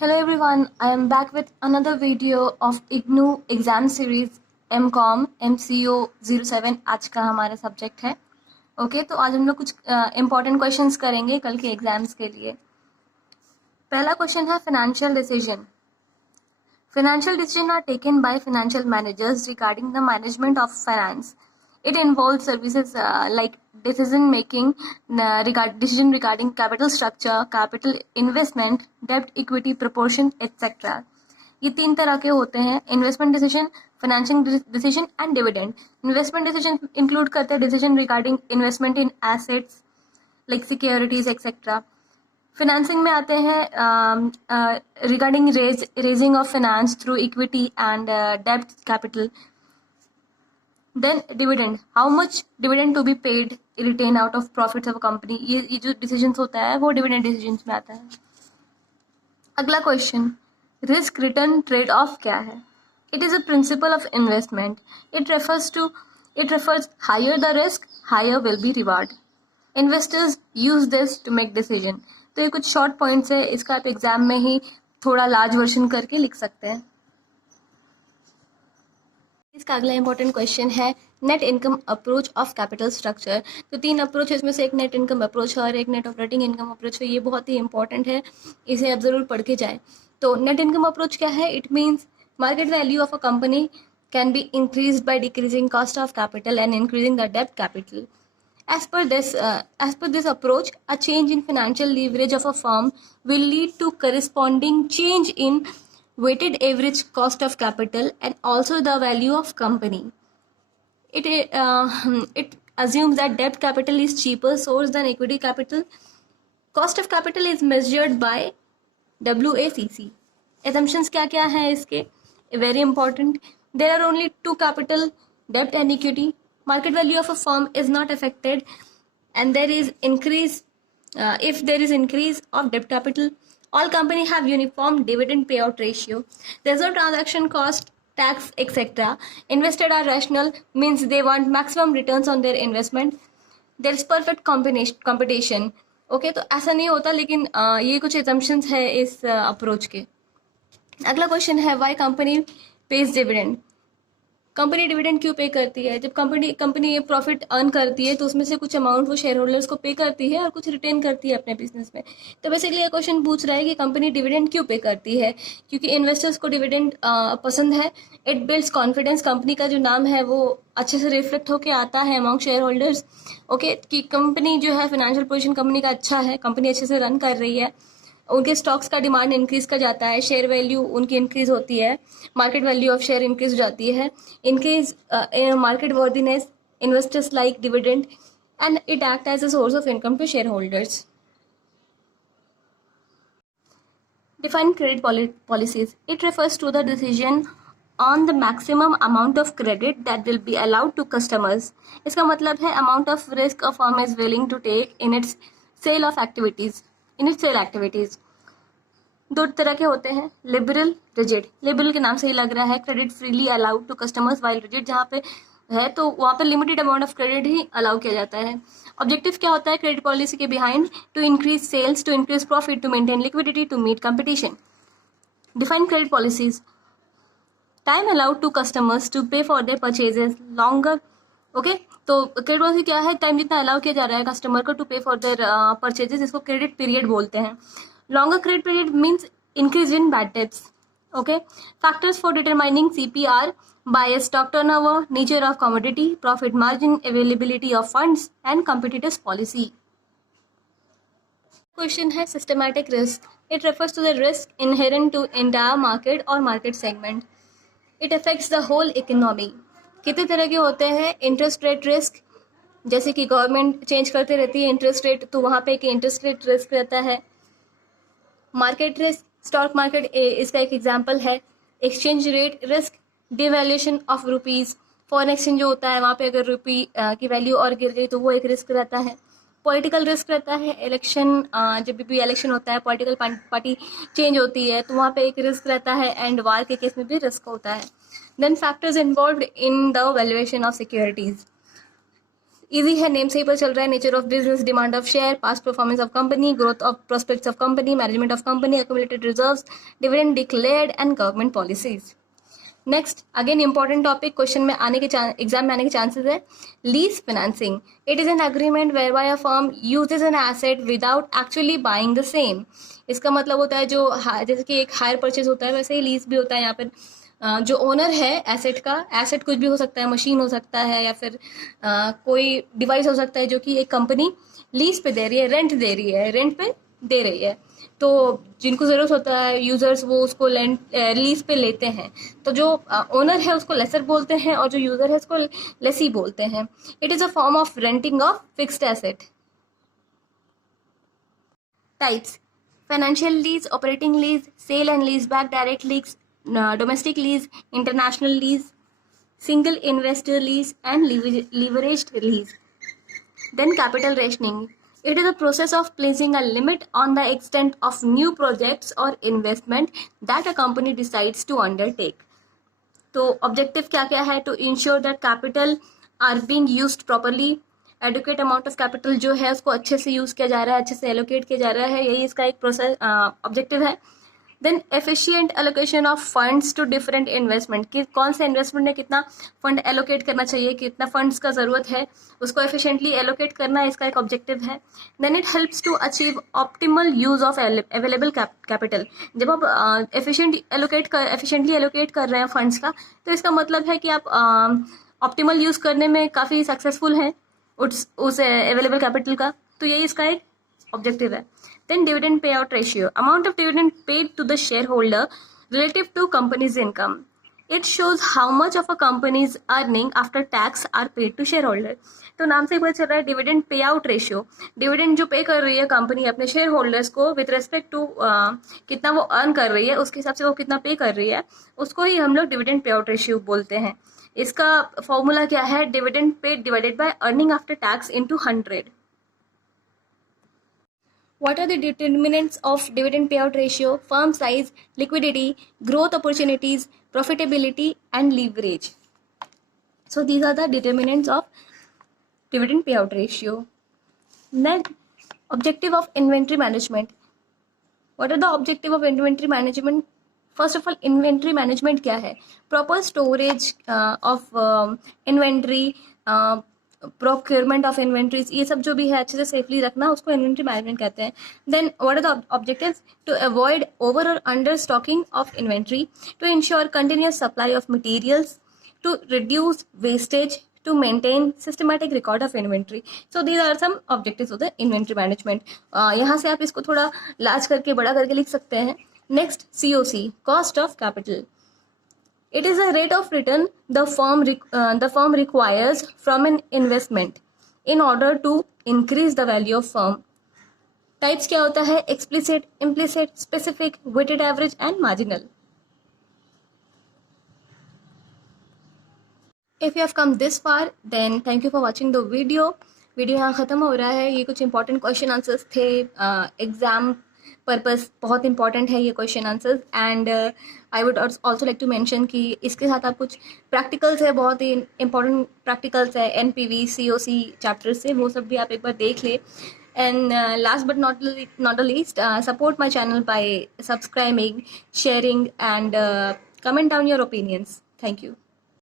Hello everyone, I am back with another video of IGNU exam series MCOM MCO 07 आज का हमारा subject है। Okay तो आज हम लोग कुछ इम्पोर्टेंट क्वेश्चंस करेंगे कल के एग्जाम्स के लिए। पहला क्वेश्चन है financial decision. Financial decisions are taken by financial managers regarding the management of finance. It involves services like decision regarding capital structure, capital investment, debt equity proportion, etc. ये तीन तरह के होते हैं: investment decision, financial decision and dividend. Investment decision include करते हैं decision regarding investment in assets like securities et cetera. Financing में आते हैं regarding raising of finance through equity and डेब्ट capital. Then dividend, how much dividend to be paid retained out of profits of company. ये जो decisions होता है वो dividend decisions में आता है। अगला question, risk return trade off क्या है? It is a principle of investment. It refers higher the risk higher will be reward. Investors use this to make decision. तो ये कुछ शॉर्ट पॉइंट्स है, इसका आप एग्जाम में ही थोड़ा लार्ज वर्जन करके लिख सकते हैं। इसका अगला इंपॉर्टेंट क्वेश्चन है net income approach of capital structure. तो तीन अप्रोच है, इसमें से एक नेट इनकम अप्रोच है और एक नेट ऑपरेटिंग इनकम अप्रोच है। ये बहुत ही इंपॉर्टेंट है, इसे आप जरूर पढ़ के जाएं। तो नेट इनकम अप्रोच क्या है? It means market value of a company can be increased by decreasing cost of capital and increasing the डेब्ट capital. As per this approach, a change in financial leverage of a firm will lead to corresponding change in weighted average cost of capital and also the value of company. It assumes that debt capital is cheaper source than equity capital. Cost of capital is measured by WACC. Assumptions क्या हैं इसके? Very important. There are only two capital, debt and equity. Market value of a firm is not affected, and there is increase if there is increase of debt capital. All companies have uniform dividend payout ratio. There's no transaction cost, tax, etc. Investors are rational, means they want maximum returns on their investment. There is perfect competition. Okay तो ऐसा नहीं होता, लेकिन ये कुछ assumptions है इस approach के। अगला क्वेश्चन है why company page dividend. Company dividend क्यों पे करती है? जब कंपनी ये प्रॉफिट अर्न करती है तो उसमें से कुछ अमाउंट वो शेयर होल्डर्स को पे करती है और कुछ रिटेन करती है अपने बिजनेस में। तो बेसिकली ये क्वेश्चन पूछ रहा है कि कंपनी डिविडेंड क्यों पे करती है? क्योंकि इन्वेस्टर्स को डिविडेंड पसंद है। It builds confidence. कंपनी का जो नाम है वो अच्छे से रिफ्लेक्ट होकर आता है अमॉन्ग शेयर होल्डर्स। ओके कि कंपनी जो है, फाइनेंशियल पोजिशन कंपनी का अच्छा है, कंपनी अच्छे से रन कर रही है, उनके स्टॉक्स का डिमांड इंक्रीज कर जाता है, शेयर वैल्यू उनकी इंक्रीज होती है, market value of share increase हो जाती है, increase market worthiness, investors like dividend and it act as a source of income to shareholders. Define credit policies. It refers to the decision on the maximum amount of credit that will be allowed to customers. इसका मतलब है amount of risk a firm is willing to take in its sale activities. दो तरह के होते हैं, liberal, rigid. Liberal के नाम से ही लग रहा है credit freely allowed to customers, while rigid जहाँ पे है तो वहाँ पे लिमिटेड अमाउंट ऑफ क्रेडिट ही अलाउ किया जाता है. ऑब्जेक्टिव क्या होता है क्रेडिट पॉलिसी के behind? To increase sales, to increase profit, to maintain liquidity, to meet competition. Define credit policies. Time allowed to customers to pay for their purchases longer. Okay तो credit policy क्या है? Time जितना allow किया जा रहा है customer को to pay for their purchases, इसको क्रेडिट पीरियड बोलते हैं. Longer credit period means increase in bad debts. Okay. Factors for determining CPR: bias, stock turnover, nature of commodity, profit margin, availability of funds, and competitors policy. Question है systematic risk. It refers to the risk inherent to entire market or market segment. It affects the whole economy. कितने तरह के होते हैं? Interest rate risk, जैसे कि government change करते रहती है इंटरेस्ट रेट, तो वहाँ पे एक इंटरेस्ट रेट रिस्क रहता है. मार्केट रिस्क, स्टॉक मार्केट इसका एक एग्जांपल है. Exchange rate risk, devaluation of rupees, foreign exchange जो होता है वहाँ पे अगर रुपी की वैल्यू और गिर गई तो वो एक रिस्क रहता है. पॉलिटिकल रिस्क रहता है, इलेक्शन, जब भी इलेक्शन होता है पॉलिटिकल पार्टी चेंज होती है तो वहाँ पे एक रिस्क रहता है, एंड वार के केस में भी रिस्क होता है. Then factors involved in the valuation of securities. Easy है, नेम से ही पता चल रहा है। Nature of business, demand of share, past performance of company, growth of prospects of company, management of company, accumulated reserves, dividend declared and government policies. Next again important topic, question में आने के exam में आने के chances है। Lease financing, it is an agreement whereby a firm usage an asset without actually buying the same. इसका मतलब होता है जो जैसे कि एक हायर परचेज होता है, वैसे ही लीज भी होता है। यहाँ पर जो ओनर है एसेट का, एसेट कुछ भी हो सकता है, मशीन हो सकता है या फिर कोई डिवाइस हो सकता है जो कि एक कंपनी लीज पे दे रही है, रेंट दे रही है, रेंट पे दे रही है। तो जिनको ज़रूरत होता है यूज़र्स, वो उसको लीज पे लेते हैं। तो जो ओनर है उसको लेसर बोलते हैं और जो यूज़र है उसको लेसी बोलते हैं। It is a form of renting of fixed asset. Types: financial lease, operating lease, sale and lease back, direct lease, domestic lease, international lease, single investor lease, and leveraged lease. Then capital rationing. It is a process of placing a limit on the extent of new projects or investment that a company decides to undertake. तो objective क्या क्या है? To ensure that capital are being used properly, adequate amount of capital जो है उसको अच्छे से use किया जा रहा है, अच्छे से एलोकेट किया जा रहा है, यही इसका एक प्रोसेस ऑब्जेक्टिव है। Then efficient allocation of funds to different investment, कि कौन से इन्वेस्टमेंट में कितना फंड एलोकेट करना चाहिए, कितना फंड्स का जरूरत है, उसको एफिशिएंटली एलोकेट करना इसका एक ऑब्जेक्टिव है। Then it helps to achieve optimal use of available capital. जब आप एफिशिएंटली एलोकेट कर रहे हैं फंड्स का, तो इसका मतलब है कि आप ऑप्टिमल यूज करने में काफ़ी सक्सेसफुल हैं उस अवेलेबल कैपिटल का। तो यही इसका एक ऑब्जेक्टिव है। Then dividend payout ratio, amount of dividend paid to the shareholder relative to company's income. It shows how much of a company's earning after tax are paid to shareholder. तो नाम से ही पता चल रहा है dividend pay out ratio. Dividend जो पे कर रही है कंपनी अपने शेयर होल्डर्स को विथ रेस्पेक्ट टू कितना वो अर्न कर रही है, उसके हिसाब से वो कितना पे कर रही है, उसको ही हम लोग डिविडेंड पे आउट रेशियो बोलते हैं। इसका फॉर्मूला क्या है? Dividend pay divided by earning after tax into 100। What are the determinants of dividend payout ratio? Firm size, liquidity, growth opportunities, profitability, and leverage. So these are the determinants of dividend payout ratio. Then objective of inventory management. What are the objective of inventory management? First of all, inventory management क्या है? Proper storage of inventory, procurement of inventories, ये सब जो भी है अच्छे से safely रखना, उसको इन्वेंट्री मैनेजमेंट कहते हैं। Then what are the objectives? To avoid over और under stocking of inventory, to ensure continuous supply of materials, to reduce wastage, to maintain systematic record of inventory. So these are some objectives of the inventory management. यहाँ से आप इसको थोड़ा large करके बड़ा करके लिख सकते हैं। Next COC, cost of capital. It is a rate of return the firm requires from an investment in order to increase the value of firm. Types क्या होता है? Explicit, implicit, specific, weighted average and marginal. If you have come this far, then thank you for watching the video. Video यहाँ ख़त्म हो रहा है। ये कुछ इंपॉर्टेंट क्वेश्चन आंसर्स थे, एग्जाम पर्पस बहुत इंपॉर्टेंट है ये question answers. And I would also like to mention कि इसके साथ आप कुछ प्रैक्टिकल्स है, बहुत ही इंपॉर्टेंट प्रैक्टिकल्स है NPV COC चैप्टर से, वो सब भी आप एक बार देख ले। And last but not the least, support my channel by subscribing, sharing and comment down your opinions. Thank you.